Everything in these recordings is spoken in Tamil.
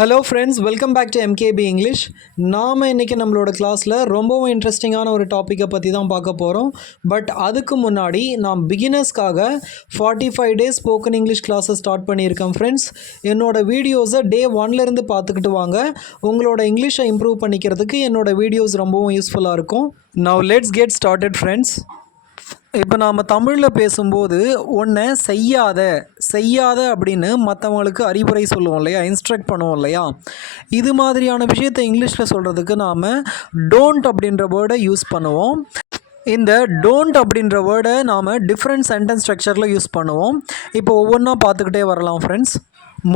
Hello friends, welcome back to MKB English. நாம் இன்றைக்கி நம்மளோட கிளாஸில் ரொம்பவும் இன்ட்ரெஸ்டிங்கான ஒரு டாப்பிக்கை பற்றி தான் பார்க்க போகிறோம். பட் அதுக்கு முன்னாடி நான் பிகினர்ஸ்க்காக 45 டேஸ் ஸ்போக்கன் இங்கிலீஷ் கிளாஸை ஸ்டார்ட் பண்ணியிருக்கேன் ஃப்ரெண்ட்ஸ். என்னோடய வீடியோஸை டே 1லேருந்து பார்த்துக்கிட்டு வாங்க. உங்களோட இங்கிலீஷை இம்ப்ரூவ் பண்ணிக்கிறதுக்கு என்னோடய வீடியோஸ் ரொம்பவும் யூஸ்ஃபுல்லாக இருக்கும். Now let's get started friends. இப்போ நாம் தமிழில் பேசும்போது ஒன்றை செய்யாத அப்படின்னு மற்றவங்களுக்கு அறிவுரை சொல்லுவோம் இல்லையா, இன்ஸ்ட்ரக்ட் பண்ணுவோம் இல்லையா. இது மாதிரியான விஷயத்தை இங்கிலீஷில் சொல்கிறதுக்கு நாம் டோன்ட் அப்படின்ற வேர்டை யூஸ் பண்ணுவோம். இந்த டோன்ட் அப்படின்ற வேர்டை நாம் டிஃப்ரெண்ட் சென்டென்ஸ் ஸ்ட்ரக்சரில் யூஸ் பண்ணுவோம். இப்போ ஒவ்வொன்றா பார்த்துக்கிட்டே வரலாம் ஃப்ரெண்ட்ஸ்.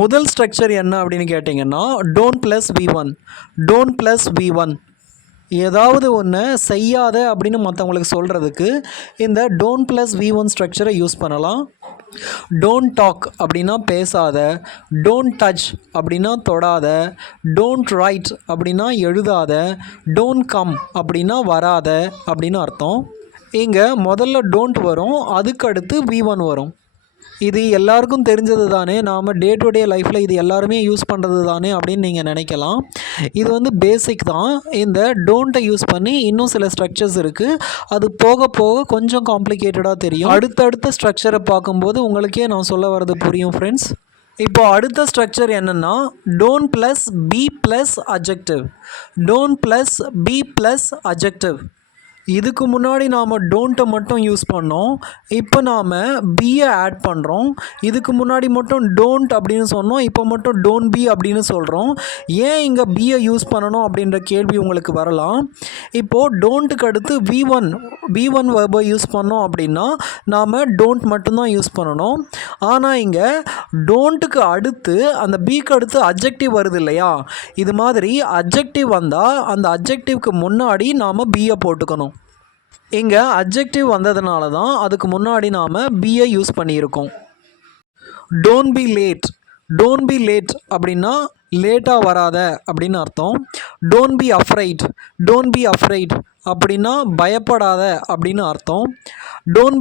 முதல் ஸ்ட்ரக்சர் என்ன அப்படின்னு கேட்டிங்கன்னா டோன்ட் ப்ளஸ் V1. ஏதாவது ஒன்று செய்யாத அப்படின்னு மற்றவங்களுக்கு சொல்கிறதுக்கு இந்த டோன்ட் ப்ளஸ் V1 ஸ்ட்ரக்சரை யூஸ் பண்ணலாம். டோன்ட் டாக் அப்படின்னா பேசாத, டோன்ட் டச் அப்படின்னா தொடாத, டோன்ட் ரைட் அப்படின்னா எழுதாத, டோன்ட் கம் அப்படின்னா வராத அப்படின்னு அர்த்தம். இங்கே முதல்ல டோன்ட் வரும், அதுக்கு அடுத்து V1 வரும். இது எல்லாருக்கும் தெரிஞ்சது தானே, நாம் டே டு டே லைஃப்பில் இது எல்லாருமே யூஸ் பண்ணுறது தானே அப்படின்னு நீங்கள் நினைக்கலாம். இது பேசிக் தான். இந்த டோன்ட்டை யூஸ் பண்ணி இன்னும் சில ஸ்ட்ரக்சர்ஸ் இருக்குது. அது போக போக கொஞ்சம் காம்ப்ளிகேட்டடாக தெரியும். அடுத்தடுத்த ஸ்ட்ரக்சரை பார்க்கும்போது உங்களுக்கே நான் சொல்ல வர்றது புரியும் ஃப்ரெண்ட்ஸ். இப்போ அடுத்த ஸ்ட்ரக்சர் என்னென்னா don't plus be plus adjective. இதுக்கு முன்னாடி நாம் டோன்ட்டை மட்டும் யூஸ் பண்ணோம். இப்போ நாம் பியை ஆட் பண்ணுறோம். இதுக்கு முன்னாடி மட்டும் டோன்ட் அப்படின்னு சொன்னோம், இப்போ மட்டும் டோன்ட் பி அப்படின்னு சொல்கிறோம். ஏன் இங்கே பியை யூஸ் பண்ணணும் அப்படின்ற கேள்வி உங்களுக்கு வரலாம். இப்போது டோன்ட்டுக்கு அடுத்து V1 வேர்பை யூஸ் பண்ணோம் அப்படின்னா நாம் டோன்ட் மட்டும்தான் யூஸ் பண்ணணும். ஆனால் இங்கே டோன்ட்டுக்கு அடுத்து அந்த பிக்கு அடுத்து அட்ஜெக்டிவ் வருது இல்லையா, இது மாதிரி அட்ஜெக்டிவ் வந்தால் அந்த அட்ஜெக்டிவ்க்கு முன்னாடி நாம் பியை போட்டுக்கணும். இங்கே அட்ஜெக்டிவ் வந்ததுனால தான் அதுக்கு முன்னாடி நாம் பியை யூஸ் பண்ணியிருக்கோம். டோன்ட் பி லேட் அப்படின்னா லேட்டாக வராத அப்படின்னு அர்த்தம். டோன்ட் பி அஃப்ரைட் அப்படின்னா பயப்படாத அப்படின்னு அர்த்தம். டோன்ட்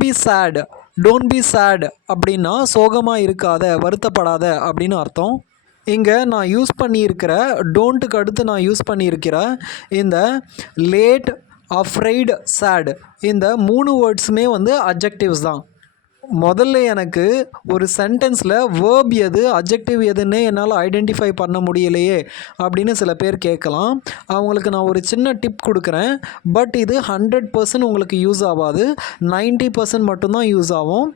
பி சேட் அப்படின்னா சோகமாக இருக்காத, வருத்தப்படாத அப்படின்னு அர்த்தம். இங்கே நான் யூஸ் பண்ணியிருக்கிற டோன்ட்டுக்கு அடுத்து நான் யூஸ் பண்ணியிருக்கிற இந்த லேட், அஃப்ரைட், சேட் இந்த 3 வேர்ட்ஸுமே அட்ஜெக்டிவ்ஸ் தான். முதல்ல எனக்கு ஒரு சென்டென்ஸில் வேர்ப் எது அட்ஜெக்டிவ் எதுன்னே என்னால் ஐடென்டிஃபை பண்ண முடியலையே அப்படின்னு சில பேர் கேட்கலாம். அவங்களுக்கு நான் ஒரு சின்ன டிப் கொடுக்குறேன். பட் இது 100% உங்களுக்கு யூஸ் ஆகாது, 90% மட்டும்தான் யூஸ் ஆகும்.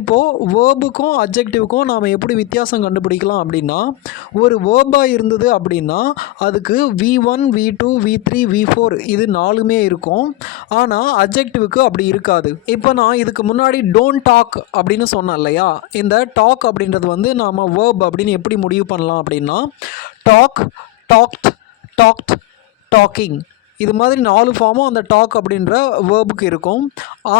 இப்போது வேர்புக்கும் அட்ஜெக்டிவ்க்கும் நாம் எப்படி வித்தியாசம் கண்டுபிடிக்கலாம் அப்படின்னா, ஒரு வேர்பாக இருந்தது அப்படின்னா அதுக்கு V1, V2, V3, V4 இது 4மே இருக்கும். ஆனால் அட்ஜெக்டிவ்க்கு அப்படி இருக்காது. இப்போ நான் இதுக்கு முன்னாடி டோன்ட் டாக் அப்படின்னு சொன்னேன் இல்லையா, இந்த டாக் அப்படின்றது நாம் வேர்ப் அப்படின்னு எப்படி முடிவு பண்ணலாம் அப்படின்னா டாக்ட், டாக்கிங் இது மாதிரி 4 ஃபார்மும் அந்த டாக் அப்படின்ற வேர்புக்கு இருக்கும்.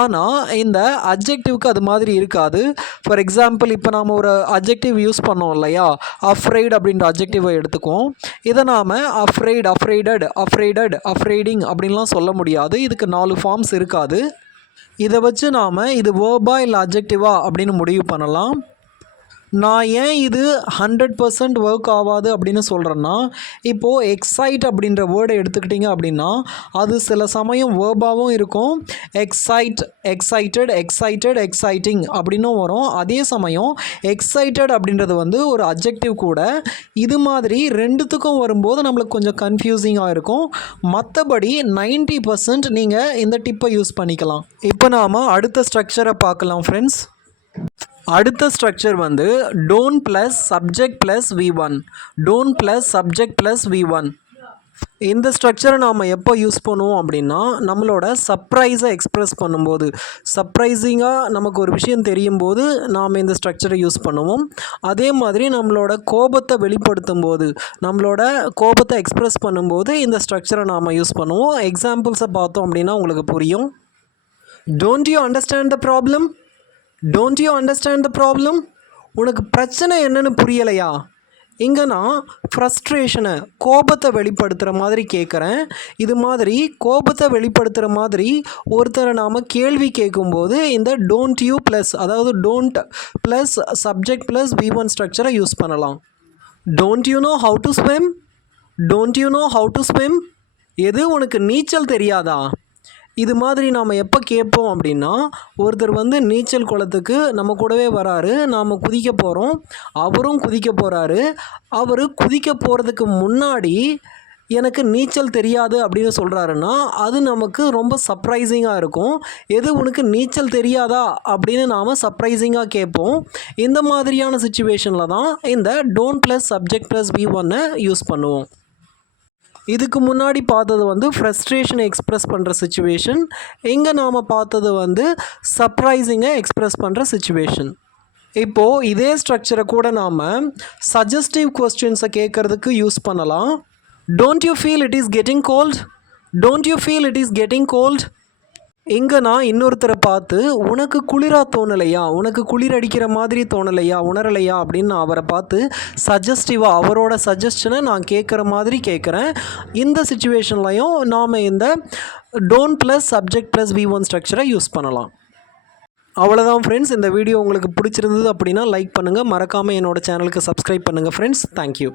ஆனால் இந்த அட்ஜெக்டிவ்க்கு அது மாதிரி இருக்காது. ஃபார் எக்ஸாம்பிள் இப்போ நாம் ஒரு அட்ஜெக்டிவ் யூஸ் பண்ணோம் இல்லையா, அஃப்ரைட் அப்படின்ற அட்ஜெக்டிவை எடுத்துக்குவோம். இதை நாம் அஃப்ரைடிங் அப்படின்லாம் சொல்ல முடியாது. இதுக்கு 4 ஃபார்ம்ஸ் இருக்காது. இதை வச்சு நாம் இது வேர்பா இல்லை அட்ஜெக்டிவா அப்படின்னு முடிவு பண்ணலாம். நான் ஏன் இது 100% ஒர்க் ஆகாது அப்படின்னு சொல்கிறேன்னா, இப்போது எக்ஸைட் அப்படின்ற வேர்டை எடுத்துக்கிட்டிங்க அப்படின்னா அது சில சமயம் வேர்பாகவும் இருக்கும். எக்ஸைட்டிங் அப்படின்னும் வரும். அதே சமயம் எக்ஸைட்டட் அப்படின்றது ஒரு அட்ஜெக்டிவ் கூட. இது மாதிரி ரெண்டுத்துக்கும் வரும்போது நம்மளுக்கு கொஞ்சம் கன்ஃபியூசிங்காக இருக்கும். மற்றபடி 90% நீங்கள் இந்த டிப்பை யூஸ் பண்ணிக்கலாம். இப்போ நாம் அடுத்த ஸ்ட்ரக்சரை பார்க்கலாம் ஃப்ரெண்ட்ஸ். அடுத்த structure don't plus subject plus V1. இந்த ஸ்ட்ரக்சரை நாம் எப்போ யூஸ் பண்ணுவோம் அப்படின்னா, நம்மளோட சர்ப்ரைஸை எக்ஸ்ப்ரெஸ் பண்ணும்போது, சர்ப்ரைசிங்காக நமக்கு ஒரு விஷயம் தெரியும் போது நாம் இந்த ஸ்ட்ரக்சரை யூஸ் பண்ணுவோம். அதே மாதிரி நம்மளோட கோபத்தை வெளிப்படுத்தும் போது, நம்மளோட கோபத்தை எக்ஸ்ப்ரெஸ் பண்ணும்போது இந்த ஸ்ட்ரக்சரை நாம் யூஸ் பண்ணுவோம். எக்ஸாம்பிள்ஸை பார்த்தோம் அப்படின்னா உங்களுக்கு புரியும். Don't you understand the problem? உனக்கு பிரச்சனை என்னன்னு புரியலையா? இங்கே நான் ஃப்ரஸ்ட்ரேஷனை, கோபத்தை வெளிப்படுத்துகிற மாதிரி கேட்குறேன். இது மாதிரி கோபத்தை வெளிப்படுத்துகிற மாதிரி ஒருத்தரை நாம் கேள்வி கேட்கும்போது இந்த டோன்ட் யூ ப்ளஸ், அதாவது don't plus subject plus V1 ஸ்ட்ரக்சரை யூஸ் பண்ணலாம். Don't you know how to swim? Don't you know how to swim? எது உனக்கு நீச்சல் தெரியாதா? இது மாதிரி நாம் எப்போ கேட்போம் அப்படின்னா, ஒருத்தர் வந்து நீச்சல் குளத்துக்கு நம்ம கூடவே வராரு, நாம் குதிக்க போகிறோம், அவரும் குதிக்க போகிறாரு. அவர் குதிக்க போகிறதுக்கு முன்னாடி எனக்கு நீச்சல் தெரியாது அப்படின்னு சொல்கிறாருன்னா, அது நமக்கு ரொம்ப சர்ப்ரைசிங்காக இருக்கும். எது உனக்கு நீச்சல் தெரியாதா அப்படின்னு நாம் சர்ப்ரைசிங்காக கேட்போம். இந்த மாதிரியான சுச்சுவேஷனில் தான் இந்த don't plus subject plus V1 use பண்ணுவோம். இதுக்கு முன்னாடி பார்த்தது வந்து ஃப்ரஸ்ட்ரேஷனை எக்ஸ்ப்ரெஸ் பண்ணுற சுச்சுவேஷன். இங்கே நாம் பார்த்தது வந்து சர்ப்ரைசிங்கை எக்ஸ்ப்ரெஸ் பண்ணுற சுச்சுவேஷன். இப்போது இதே ஸ்ட்ரக்சரை கூட நாம் சஜஸ்டிவ் கொஸ்டின்ஸை கேட்குறதுக்கு யூஸ் பண்ணலாம். Don't you feel it is getting cold? Don't you feel it is getting cold? இங்கே நான் இன்னொருத்தரை பார்த்து உனக்கு குளிராக தோணலையா, உனக்கு குளிர் அடிக்கிற மாதிரி தோணலையா, உணரலையா அப்படின்னு நான் அவரை பார்த்து சஜஸ்டிவாக அவரோட சஜஷனை நான் கேட்குற மாதிரி கேட்குறேன். இந்த சுச்சுவேஷன்லையும் நாம் இந்த don't plus subject plus V1 ஸ்ட்ரக்சரை யூஸ் பண்ணலாம். அவ்வளோதான் ஃப்ரெண்ட்ஸ். இந்த வீடியோ உங்களுக்கு பிடிச்சிருந்தது அப்படின்னா லைக் பண்ணுங்கள், மறக்காமல் என்னோடய சேனலுக்கு சப்ஸ்கிரைப் பண்ணுங்கள் ஃப்ரெண்ட்ஸ். தேங்க்யூ.